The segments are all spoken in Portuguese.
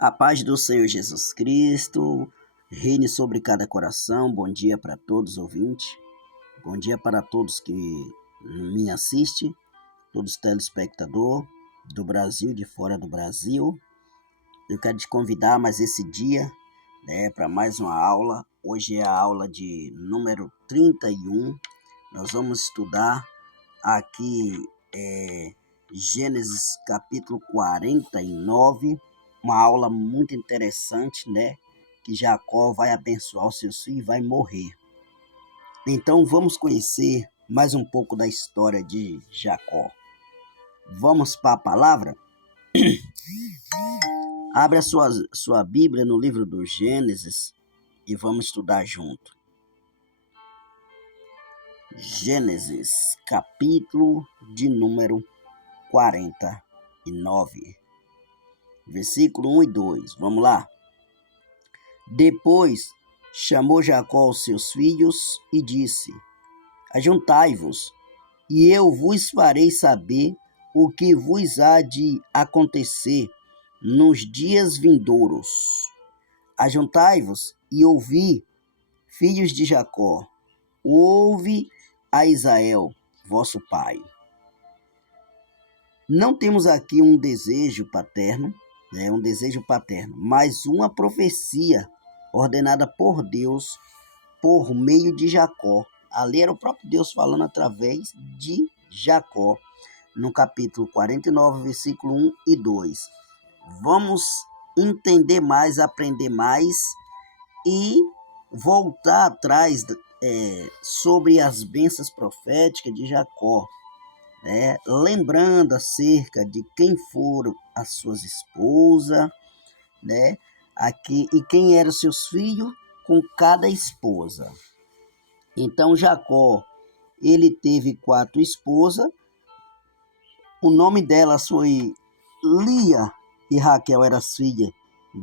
A paz do Senhor Jesus Cristo reine sobre cada coração. Bom dia para todos os ouvintes. Bom dia para todos que me assistem, todos os telespectadores do Brasil, de fora do Brasil. Eu quero te convidar mais esse dia, para mais uma aula. Hoje é a aula de número 31. Nós vamos estudar aqui Gênesis capítulo 49. Uma aula muito interessante, que Jacó vai abençoar os seus filhos e vai morrer. Então vamos conhecer mais um pouco da história de Jacó. Vamos para a palavra? Abre a sua Bíblia no livro do Gênesis e vamos estudar junto. Gênesis capítulo de número 49. Versículo 1 e 2, vamos lá. Depois chamou Jacó os seus filhos e disse: Ajuntai-vos, e eu vos farei saber o que vos há de acontecer nos dias vindouros. Ajuntai-vos e ouvi, filhos de Jacó, ouve a Israel, vosso pai. Não temos aqui um desejo paterno, mas uma profecia ordenada por Deus por meio de Jacó. Ali era o próprio Deus falando através de Jacó, no capítulo 49, versículo 1 e 2. Vamos entender mais, aprender mais e voltar atrás sobre as bênçãos proféticas de Jacó. Lembrando acerca de quem foram as suas esposas, e quem eram seus filhos com cada esposa. Então Jacó, ele teve 4 esposas. O nome delas foi Lia e Raquel, eram as filhas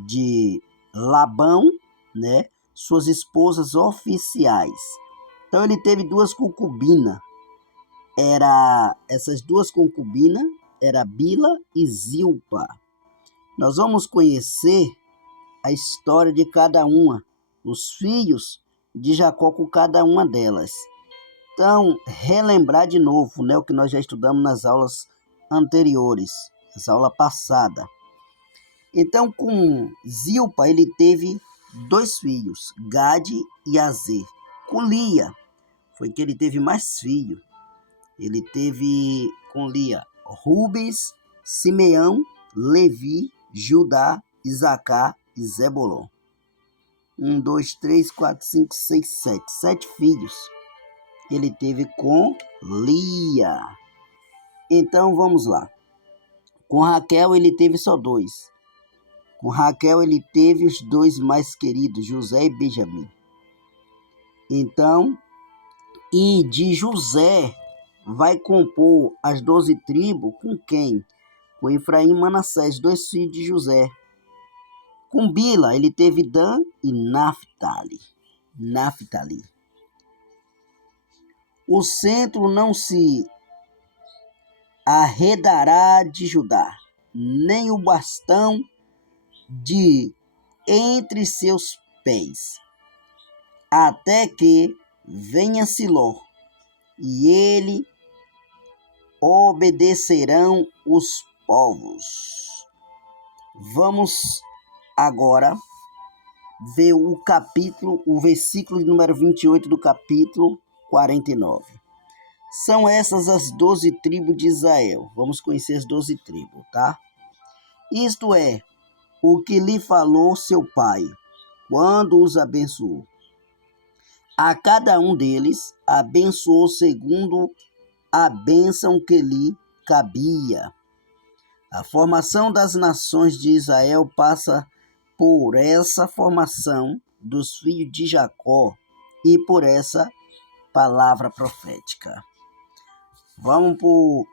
de Labão, suas esposas oficiais. Então ele teve 2 concubinas. Essas 2 concubinas eram Bila e Zilpa. Nós vamos conhecer a história de cada uma, os filhos de Jacó com cada uma delas. Então, relembrar de novo, o que nós já estudamos nas aulas anteriores, nas aulas passadas. Então, com Zilpa, ele teve 2 filhos, Gade e Azer. Com Lia, foi que ele teve mais filhos. Ele teve com Lia Rubens, Simeão, Levi, Judá, Isacar e Zebulon. 1, 2, 3, 4, 5, 6, 7. 7 filhos ele teve com Lia. Então vamos lá. Com Raquel ele teve só 2. Com Raquel ele teve os 2 mais queridos, José e Benjamim. Então, e de José vai compor as 12 tribos com quem? Com Efraim e Manassés, 2 filhos de José. Com Bila, ele teve Dan e Naphtali. O centro não se arredará de Judá, nem o bastão de entre seus pés, até que venha Siló, e ele obedecerão os povos. Vamos agora ver o versículo número 28 do capítulo 49. São essas as 12 tribos de Israel. Vamos conhecer as 12 tribos, tá? Isto é, o que lhe falou seu pai, quando os abençoou. A cada um deles abençoou segundo a bênção que lhe cabia. A formação das nações de Israel passa por essa formação dos filhos de Jacó e por essa palavra profética. Vamos para o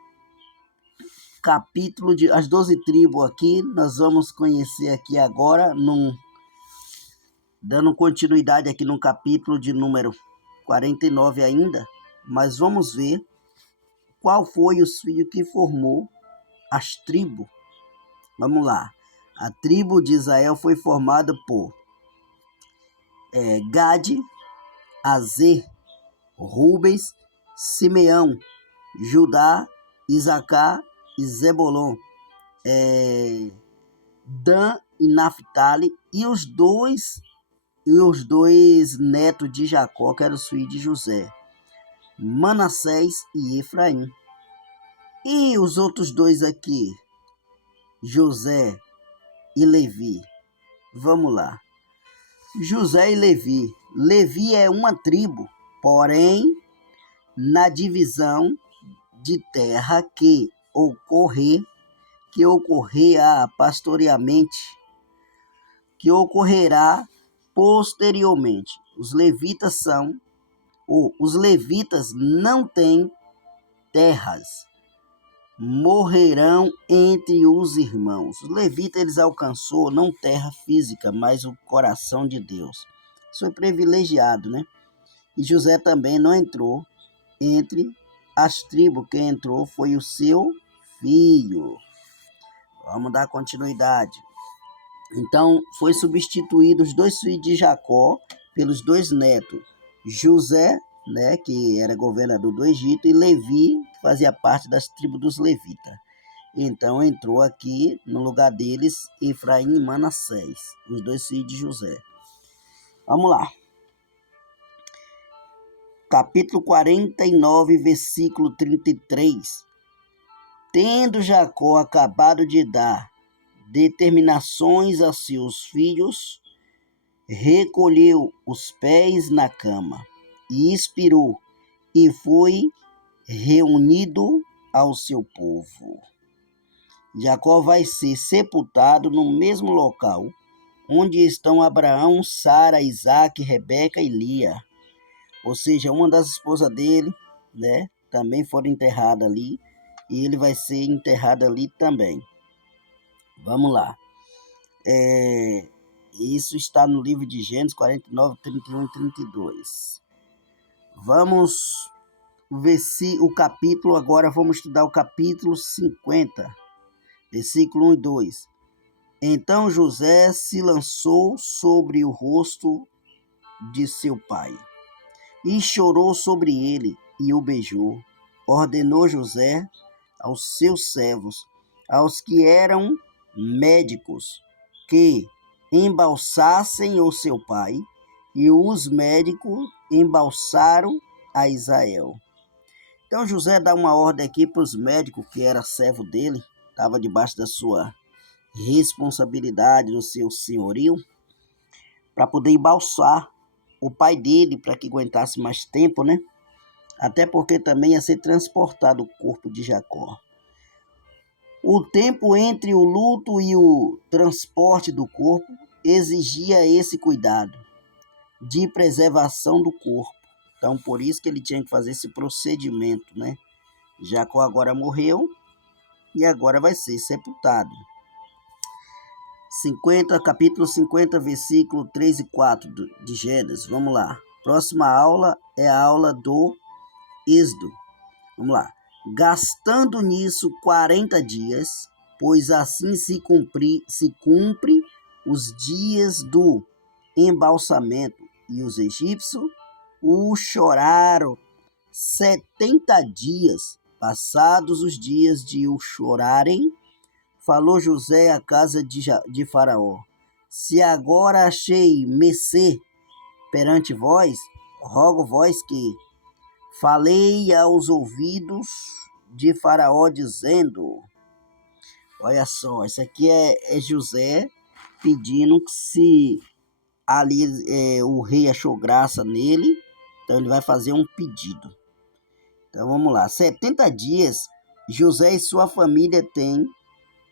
capítulo de as 12 tribos aqui. Nós vamos conhecer aqui agora, dando continuidade aqui no capítulo de número 49 ainda, mas vamos ver qual foi os filhos que formou as tribos. Vamos lá. A tribo de Israel foi formada por Gade, Azer, Rubens, Simeão, Judá, Isacar e Zebulon, Dan e Naphtali, e os dois netos de Jacó, que eram os filhos de José, Manassés e Efraim. E os outros dois aqui, José e Levi. Vamos lá. José e Levi. Levi é uma tribo, porém, na divisão de terra que ocorrerá pastoreamente, que ocorrerá posteriormente. Os levitas não têm terras, morrerão entre os irmãos. Os levitas, eles alcançou não terra física, mas o coração de Deus. Isso foi privilegiado, né? E José também não entrou entre as tribos. Quem entrou foi o seu filho. Vamos dar continuidade. Então, foi substituído os dois filhos de Jacó pelos dois netos. José, né, que era governador do Egito, e Levi, que fazia parte das tribos dos levitas. Então, entrou aqui, no lugar deles, Efraim e Manassés, os dois filhos de José. Vamos lá. Capítulo 49, versículo 33. Tendo Jacó acabado de dar determinações a seus filhos, recolheu os pés na cama e expirou, e foi reunido ao seu povo. Jacó vai ser sepultado no mesmo local onde estão Abraão, Sara, Isaac, Rebeca e Lia. Ou seja, uma das esposas dele, né, também foram enterradas ali, e ele vai ser enterrado ali também. Vamos lá. Isso está no livro de Gênesis 49, 31 e 32. Vamos ver se o capítulo, agora vamos estudar o capítulo 50, versículo 1 e 2. Então José se lançou sobre o rosto de seu pai e chorou sobre ele e o beijou. Ordenou José aos seus servos, aos que eram médicos, que embalsassem o seu pai, e os médicos embalsaram a Israel. Então José dá uma ordem aqui para os médicos, que era servo dele, estava debaixo da sua responsabilidade, do seu senhorio, para poder embalsar o pai dele, para que aguentasse mais tempo, né? Até porque também ia ser transportado o corpo de Jacó. O tempo entre o luto e o transporte do corpo exigia esse cuidado de preservação do corpo. Então, por isso que ele tinha que fazer esse procedimento, né? Jacó agora morreu e agora vai ser sepultado. Capítulo 50, versículo 3 e 4 de Gênesis. Vamos lá. Próxima aula é a aula do Êxodo. Vamos lá. Gastando nisso 40 dias, pois assim se cumpre os dias do embalsamento, e os egípcios o choraram 70 dias. Passados os dias de o chorarem, falou José à casa de Faraó: se agora achei mercê perante vós, rogo vós que falei aos ouvidos de Faraó, dizendo... Olha só, isso aqui é José pedindo que, se ali o rei achou graça nele, então ele vai fazer um pedido. Então vamos lá. 70 dias, José e sua família têm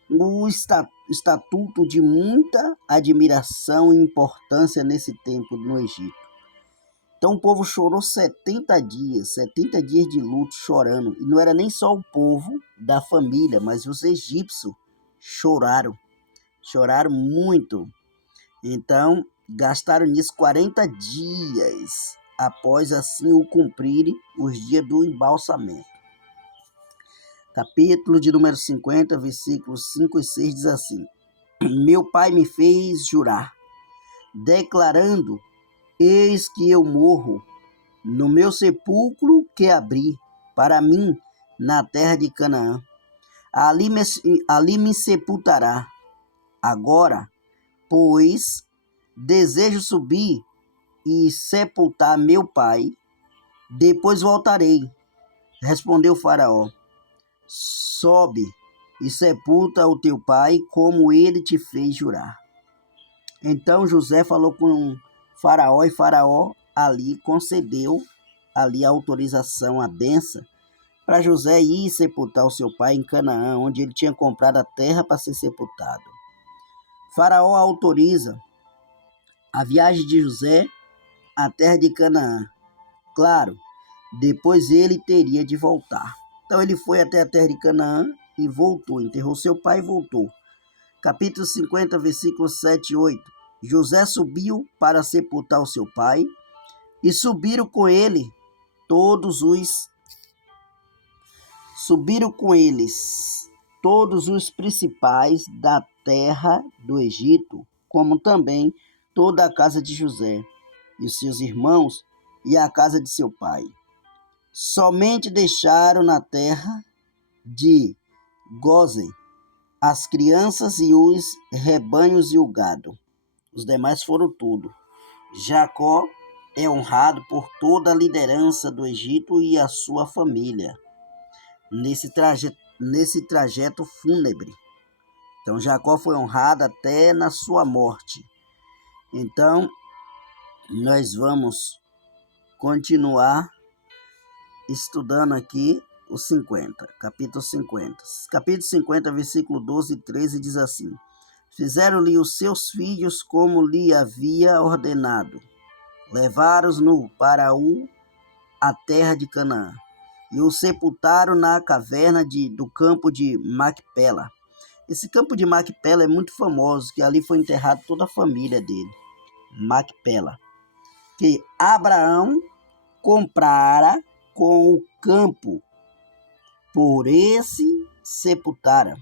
o estatuto de muita admiração e importância nesse tempo no Egito. Então o povo chorou 70 dias de luto, chorando. E não era nem só o povo da família, mas os egípcios choraram muito. Então gastaram nisso 40 dias, após assim o cumprirem os dias do embalsamento. Capítulo de número 50, versículos 5 e 6 diz assim: meu pai me fez jurar, declarando: eis que eu morro no meu sepulcro que abri para mim na terra de Canaã. Ali me sepultará. Agora, pois, desejo subir e sepultar meu pai, depois voltarei. Respondeu Faraó: sobe e sepulta o teu pai, como ele te fez jurar. Então José falou com Faraó, e Faraó ali concedeu ali a autorização, a benção, para José ir sepultar o seu pai em Canaã, onde ele tinha comprado a terra para ser sepultado. Faraó autoriza a viagem de José à terra de Canaã. Claro, depois ele teria de voltar. Então ele foi até a terra de Canaã e voltou, enterrou seu pai e voltou. Capítulo 50, versículos 7 e 8. José subiu para sepultar o seu pai, e subiram com eles todos os principais da terra do Egito, como também toda a casa de José, e os seus irmãos, e a casa de seu pai. Somente deixaram na terra de Gósen as crianças e os rebanhos e o gado. Os demais foram tudo. Jacó é honrado por toda a liderança do Egito e a sua família nesse trajeto fúnebre. Então Jacó foi honrado até na sua morte. Então nós vamos continuar estudando aqui o 50, capítulo 50. Capítulo 50, versículo 12 e 13 diz assim: fizeram-lhe os seus filhos como lhe havia ordenado. Levaram-no para a terra de Canaã e o sepultaram na caverna do campo de Macpela. Esse campo de Macpela é muito famoso, que ali foi enterrado toda a família dele. Macpela, que Abraão comprara com o campo, por esse sepultaram.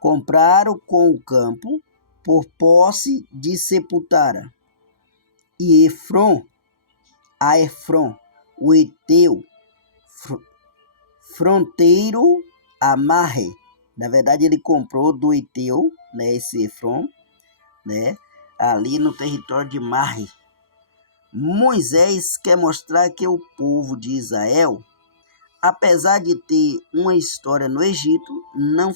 Compraram com o campo, por posse de sepultara. E a Efron, o Eteu, fronteiro a Marre. Na verdade, ele comprou do Eteu, né, esse Efron, né, ali no território de Marre. Moisés quer mostrar que o povo de Israel, apesar de ter uma história no Egito, não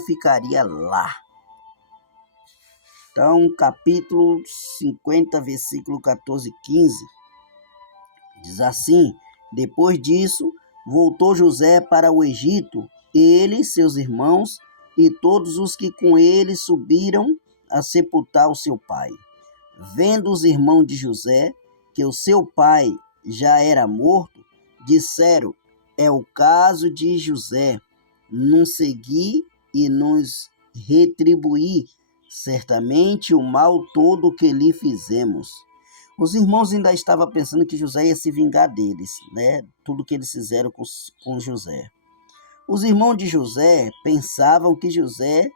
ficaria lá. Então, capítulo 50, versículo 14 e 15, diz assim: depois disso, voltou José para o Egito, ele, seus irmãos e todos os que com ele subiram a sepultar o seu pai. Vendo os irmãos de José que o seu pai já era morto, disseram: é o caso de José, nos seguir e nos retribuir certamente o mal todo que lhe fizemos. Os irmãos ainda estavam pensando que José ia se vingar deles, né? Tudo que eles fizeram com José. Os irmãos de José pensavam que José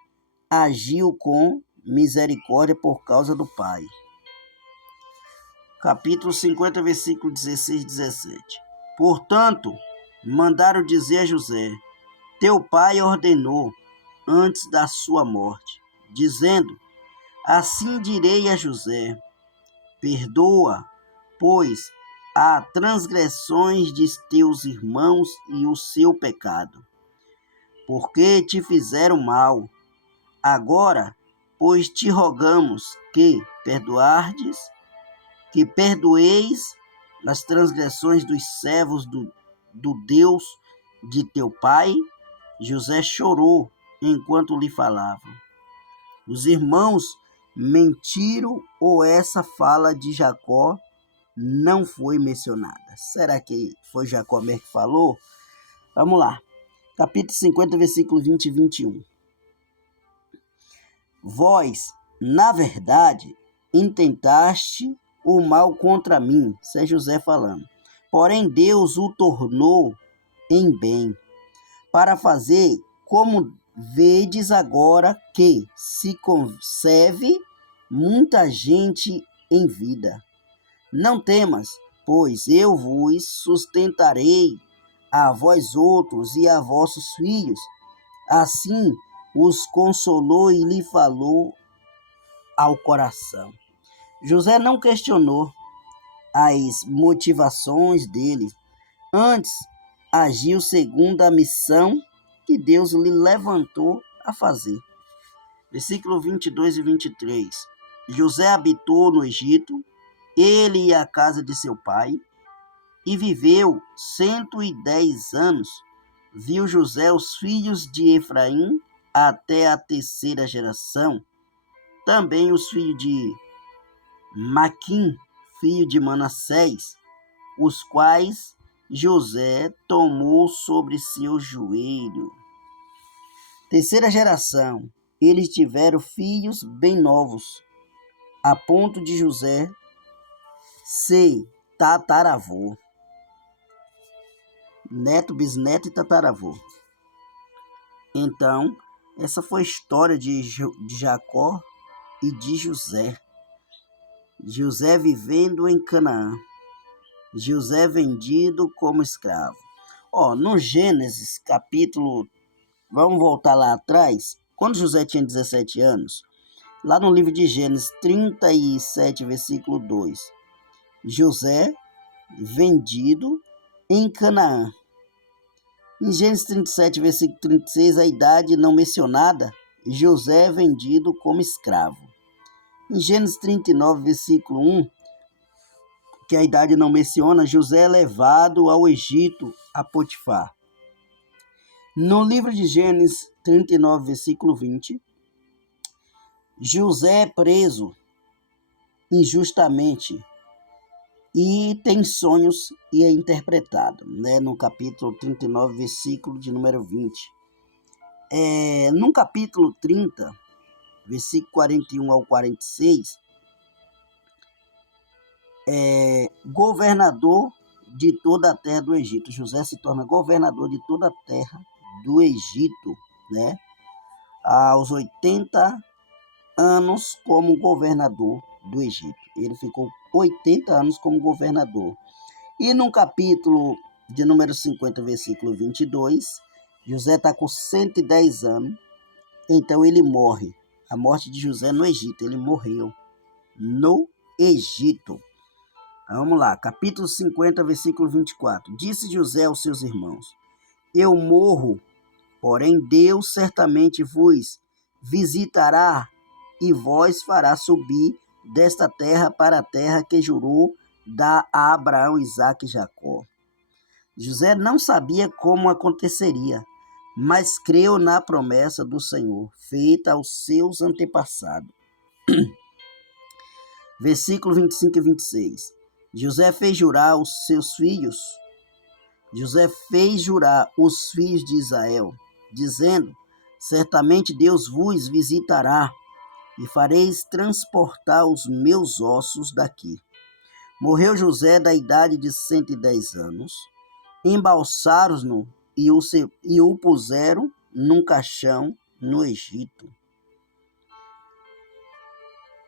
agiu com misericórdia por causa do pai. Capítulo 50, versículo 16 e 17. Portanto, mandaram dizer a José: teu pai ordenou antes da sua morte, dizendo: assim direi a José: perdoa, pois, as transgressões de teus irmãos e o seu pecado, porque te fizeram mal. Agora, pois, te rogamos que perdoeis as transgressões dos servos do Deus de teu pai. José chorou enquanto lhe falavam. Os irmãos mentiram, ou essa fala de Jacó não foi mencionada? Será que foi Jacó mesmo que falou? Vamos lá. Capítulo 50, versículo 20 e 21. Vós, na verdade, intentaste o mal contra mim, isso é José falando. Porém, Deus o tornou em bem, para fazer como vedes agora que se conserve muita gente em vida. Não temas, pois eu vos sustentarei, a vós outros e a vossos filhos. Assim os consolou e lhe falou ao coração. José não questionou as motivações dele, antes agiu segundo a missão que Deus lhe levantou a fazer. Versículo 22 e 23. José habitou no Egito, ele e a casa de seu pai, e viveu 110 anos. Viu José os filhos de Efraim até a terceira geração, também os filhos de Maquim, filho de Manassés, os quais José tomou sobre seu joelho. Terceira geração, eles tiveram filhos bem novos, a ponto de José ser tataravô, neto, bisneto e tataravô. Então, essa foi a história de Jacó e de José. José vivendo em Canaã. José vendido como escravo. No Gênesis, capítulo... Vamos voltar lá atrás. Quando José tinha 17 anos, lá no livro de Gênesis 37, versículo 2. José vendido em Canaã. Em Gênesis 37, versículo 36, a idade não mencionada, José vendido como escravo. Em Gênesis 39, versículo 1, que a idade não menciona, José é levado ao Egito, a Potifar. No livro de Gênesis 39, versículo 20, José é preso injustamente e tem sonhos e é interpretado, no capítulo 39, versículo de número 20. No capítulo 30, versículo 41 ao 46, governador de toda a terra do Egito. José se torna governador de toda a terra do Egito, aos 80 anos como governador do Egito. Ele ficou 80 anos como governador. E no capítulo de número 50, versículo 22, José está com 110 anos, então ele morre. A morte de José no Egito, ele morreu no Egito. Vamos lá, capítulo 50, versículo 24. Disse José aos seus irmãos: eu morro, porém Deus certamente vos visitará e vós fará subir desta terra para a terra que jurou dar a Abraão, Isaque e Jacó. José não sabia como aconteceria, mas creu na promessa do Senhor, feita aos seus antepassados. Versículo 25 e 26. José fez jurar os filhos de Israel, dizendo: certamente Deus vos visitará e fareis transportar os meus ossos daqui. Morreu José da idade de 110 anos, embalsaram-no e o puseram num caixão no Egito.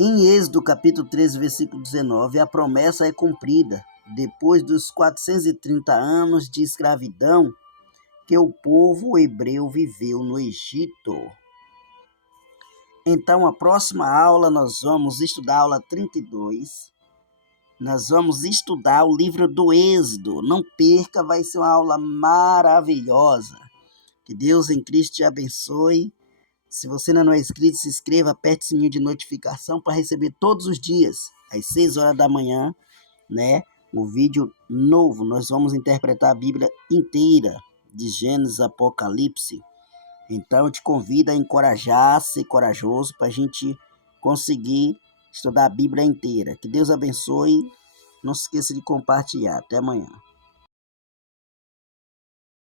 Em Êxodo capítulo 13, versículo 19, a promessa é cumprida depois dos 430 anos de escravidão que o povo hebreu viveu no Egito. Então, a próxima aula nós vamos estudar a aula 32. Nós vamos estudar o livro do Êxodo. Não perca, vai ser uma aula maravilhosa. Que Deus em Cristo te abençoe. Se você ainda não é inscrito, se inscreva, aperte o sininho de notificação para receber todos os dias, às 6 horas da manhã, o vídeo novo. Nós vamos interpretar a Bíblia inteira, de Gênesis a Apocalipse. Então, eu te convido a encorajar, ser corajoso, para a gente conseguir estudar a Bíblia inteira. Que Deus abençoe. Não se esqueça de compartilhar. Até amanhã.